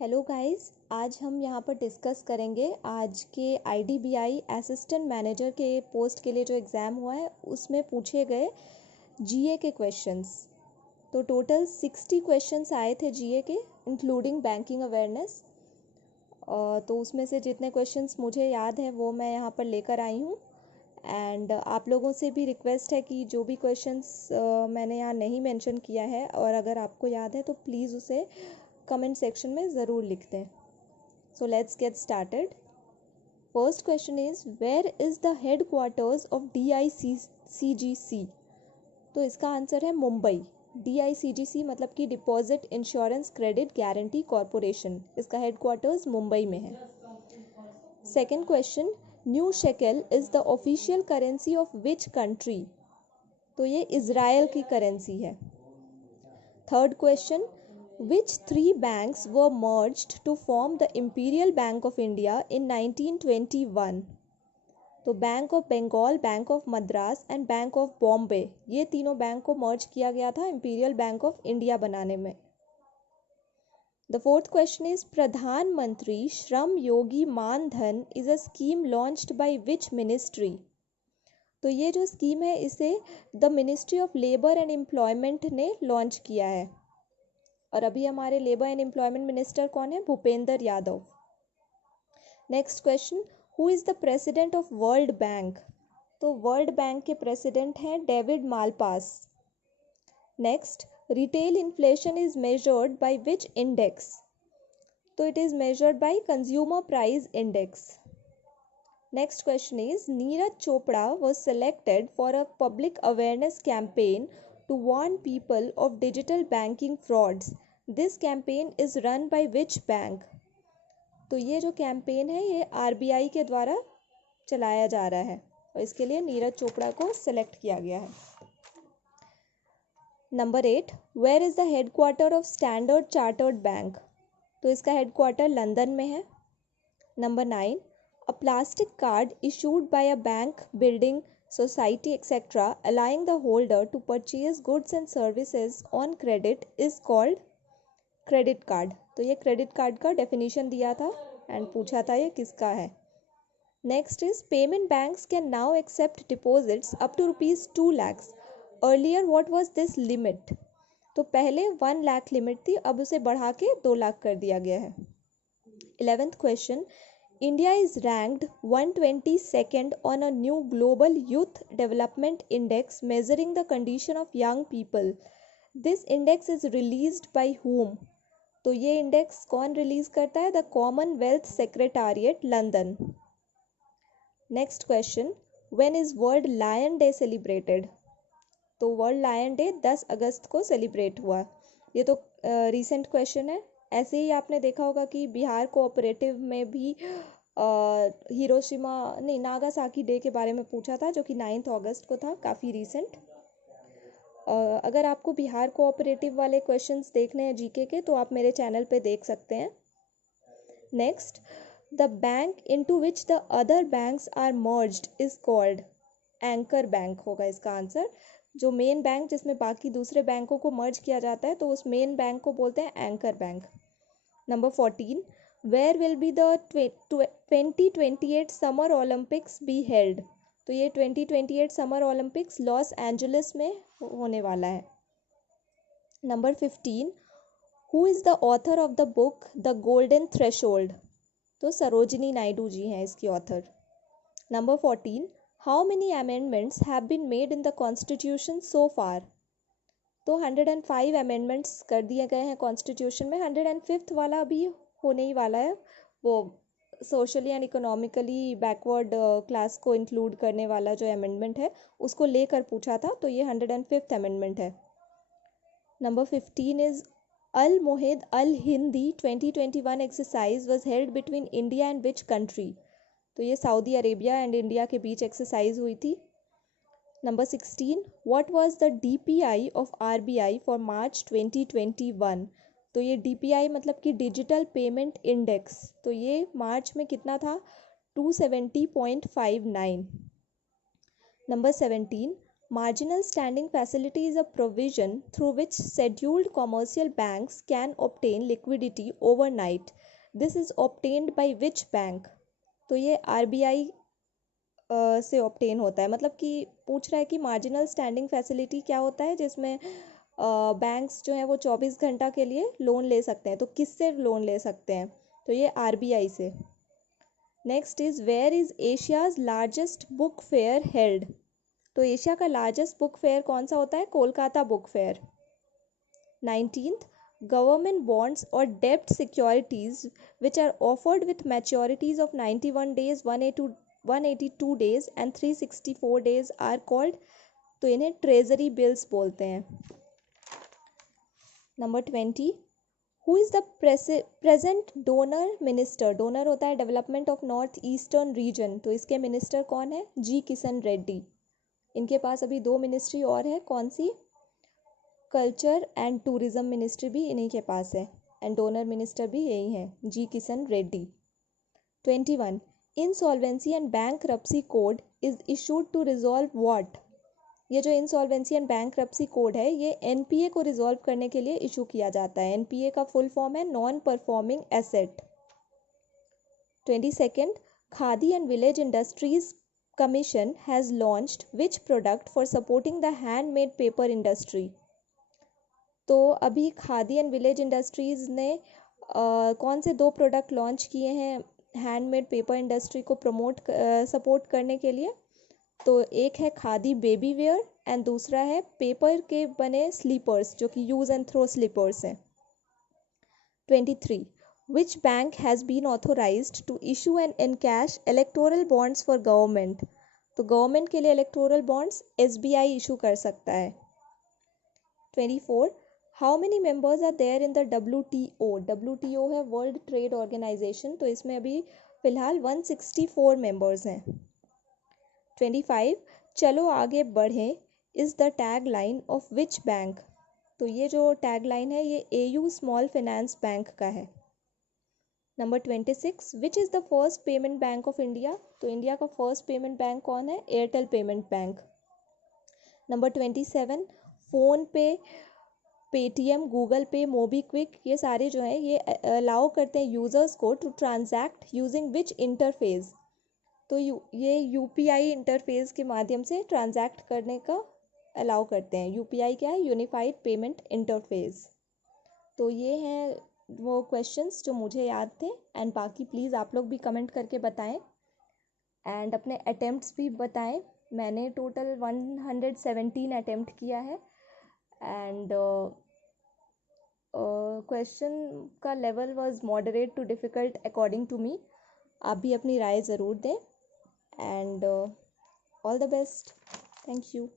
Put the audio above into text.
Hello guys, आज हम यहाँ पर डिस्कस करेंगे आज के आईडीबीआई असिस्टेंट मैनेजर के पोस्ट के लिए जो एग्ज़ाम हुआ है उसमें पूछे गए जीए के क्वेश्चंस। तो टोटल 60 क्वेश्चंस आए थे जीए के, इंक्लूडिंग बैंकिंग अवेयरनेस। तो उसमें से जितने क्वेश्चंस मुझे याद है वो मैं यहाँ पर लेकर आई हूँ। एंड आप लोगों से भी रिक्वेस्ट है कि जो भी क्वेश्चंस मैंने यहाँ नहीं मेंशन किया है और अगर आपको याद है तो प्लीज़ उसे कमेंट सेक्शन में ज़रूर लिख दें। So let's get started. First question is, where is the headquarters of DICGC? तो इसका आंसर है मुंबई। DICGC मतलब कि deposit insurance credit guarantee corporation, इसका हेडक्वार्टर्स मुंबई में है। Second question, new shekel is the official currency of which country? तो ये इजराइल की करेंसी है। Third question, which three banks were merged to form the Imperial Bank of India in 1921? तो bank of Bengal, bank of Madras and bank of Bombay, ये तीनों bank को मर्ज किया गया था इंपीरियल बैंक ऑफ इंडिया बनाने में। द फोर्थ क्वेश्चन इज, प्रधानमंत्री श्रम योगी मान धन is a scheme launched by which ministry? तो ये जो स्कीम है इसे the ministry of labour and employment ने लॉन्च किया है। और अभी हमारे लेबर एंड एम्प्लॉयमेंट मिनिस्टर कौन है? Bhupender Yadav. Next question, who is the president of World Bank? तो वर्ल्ड बैंक के प्रेसिडेंट हैं David Malpass. Next, retail inflation is measured by which index? तो it is measured by consumer price index. Next question is, Neeraj Chopra was selected for a public awareness campaign to warn people of digital banking frauds. This campaign is run by which bank? तो ये जो campaign है ये RBI के द्वारा चलाया जा रहा है और इसके लिए नीरज चोपड़ा को सिलेक्ट किया गया है। Number 8, where is the headquarter of Standard Chartered bank? तो इसका हेडक्वार्टर लंदन में है। Number 9, a plastic card issued by a bank, building, society etc. allowing the holder to purchase goods and services on credit is called credit card. तो ये credit card का definition दिया था and पूछा था ये किसका है। Next is, payment banks can now accept deposits up to ₹2 lakhs. Earlier what was this limit? तो पहले 1 लाख लिमिट थी, अब उसे बढ़ा के 2 लाख कर दिया गया है। 11th question, India is ranked 122nd on a new global youth development index measuring the condition of young people. This index is released by whom? तो ये इंडेक्स कौन रिलीज करता है? The Commonwealth secretariat London. Next question, when is world lion day celebrated? तो world lion day 10 अगस्त को celebrate हुआ। ये तो रीसेंट क्वेश्चन है। ऐसे ही आपने देखा होगा कि बिहार कोऑपरेटिव में भी नागासाकी डे के बारे में पूछा था जो कि 9 अगस्त को था, काफ़ी रीसेंट। अगर आपको बिहार कोऑपरेटिव वाले क्वेश्चंस देखने हैं जीके के तो आप मेरे चैनल पे देख सकते हैं। Next, the bank into which the other banks are merged is called? Anchor bank होगा इसका आंसर। जो मेन बैंक जिसमें बाकी दूसरे बैंकों को मर्ज किया जाता है तो उस मेन बैंक को बोलते हैं anchor bank. Number 14, where will be the 2028 summer Olympics be held? तो ये 2028 समर ओलंपिक्स लॉस एंजलिस में होने वाला है। Number 15, who is the author of the book The Golden Threshold? तो सरोजिनी नायडू जी हैं इसकी author. Number 14, how many amendments have been made in the constitution so far? तो 105 अमेंडमेंट्स कर दिए गए हैं कॉन्स्टिट्यूशन में। 105th वाला भी होने ही वाला है, वो socially and economically backward class को इंक्लूड करने वाला जो अमेंडमेंट है उसको लेकर पूछा था, तो ये 105th अमेंडमेंट है। Number 15 is, Al Mohed Al Hindi 2021 exercise was held between India and which country? तो ये सऊदी अरेबिया एंड इंडिया के बीच एक्सरसाइज हुई थी। Number 16, what was the DPI of RBI for March 2021? तो ये डीपीआई मतलब कि डिजिटल पेमेंट इंडेक्स, तो ये मार्च में कितना था? 270.59। Number 17, Marginal standing facility is a provision through which scheduled commercial banks can obtain liquidity overnight. This is obtained by which bank? तो ये RBI से ऑब्टेन होता है, मतलब कि पूछ रहा है कि मार्जिनल स्टैंडिंग फैसिलिटी क्या होता है, जिसमें बैंक्स जो हैं वो 24 घंटा के लिए लोन ले सकते हैं। तो किससे लोन ले सकते हैं? तो ये RBI से। Next is where is Asia's largest book fair held? तो एशिया का लार्जेस्ट बुक फेयर कौन सा होता है? Kolkata book fair. 19th, government bonds और डेब्ट securities which are offered with maturities of 91 days, 182 days and 364 days are called? तो इन्हें ट्रेजरी बिल्स बोलते हैं। Number 20, who is the present DoNER minister? DoNER होता है development of north eastern region, तो इसके मिनिस्टर कौन है? जी किशन रेड्डी। इनके पास अभी 2 मिनिस्ट्री और है, कौन सी? कल्चर एंड टूरिज्म मिनिस्ट्री भी इन्हीं के पास है, एंड डोनर मिनिस्टर भी यही है, G Kishan Reddy. 21, insolvency and bankruptcy code is issued to resolve what? ये जो इंसॉल्वेंसी एंड बैंकरप्सी कोड है ये एनपीए को रिजॉल्व करने के लिए इशू किया जाता है। एनपीए का फुल फॉर्म है non performing asset. 22nd, khadi and village industries commission has launched which product for supporting the handmade paper industry? तो अभी खादी एंड विलेज इंडस्ट्रीज़ ने कौन से 2 प्रोडक्ट लॉन्च किए हैं हैंडमेड पेपर इंडस्ट्री को सपोर्ट करने के लिए? तो एक है खादी बेबी वेयर एंड दूसरा है पेपर के बने स्लीपर्स, जो कि यूज़ एंड थ्रो स्लीपर्स हैं। 23, which bank has been authorised to issue and encash electoral bonds for government? तो गवर्नमेंट के लिए इलेक्टोरल बॉन्ड्स SBI इशू कर सकता है। 24, how many members are there in the WTO? WTO है world trade organisation, तो इसमें अभी फ़िलहाल 164 मेंबर्स हैं। 25, चलो आगे बढ़ें is the tag line of which bank? तो ये जो टैग लाइन है ये AU स्मॉल फाइनेंस बैंक का है। Number 26, which is the first payment bank of India? तो इंडिया का फर्स्ट पेमेंट बैंक कौन है? Airtel payment bank. Number 27, phone पे, पेटीएम, गूगल पे, मोबीक्विक, ये सारे जो हैं ये अलाउ करते हैं यूज़र्स को to transact using which interface? तो ये UPI इंटरफेस के माध्यम से ट्रांजैक्ट करने का अलाउ करते हैं। UPI क्या है? Unified payment interface. तो ये हैं वो क्वेश्चंस जो मुझे याद थे, एंड बाकी प्लीज़ आप लोग भी कमेंट करके बताएं एंड अपने अटेम्प्ट्स भी बताएं। मैंने टोटल 117 अटेम्प्ट किया है एंड क्वेश्चन का level was moderate to difficult according to me. आप भी अपनी राय ज़रूर दें and all the best. Thank you.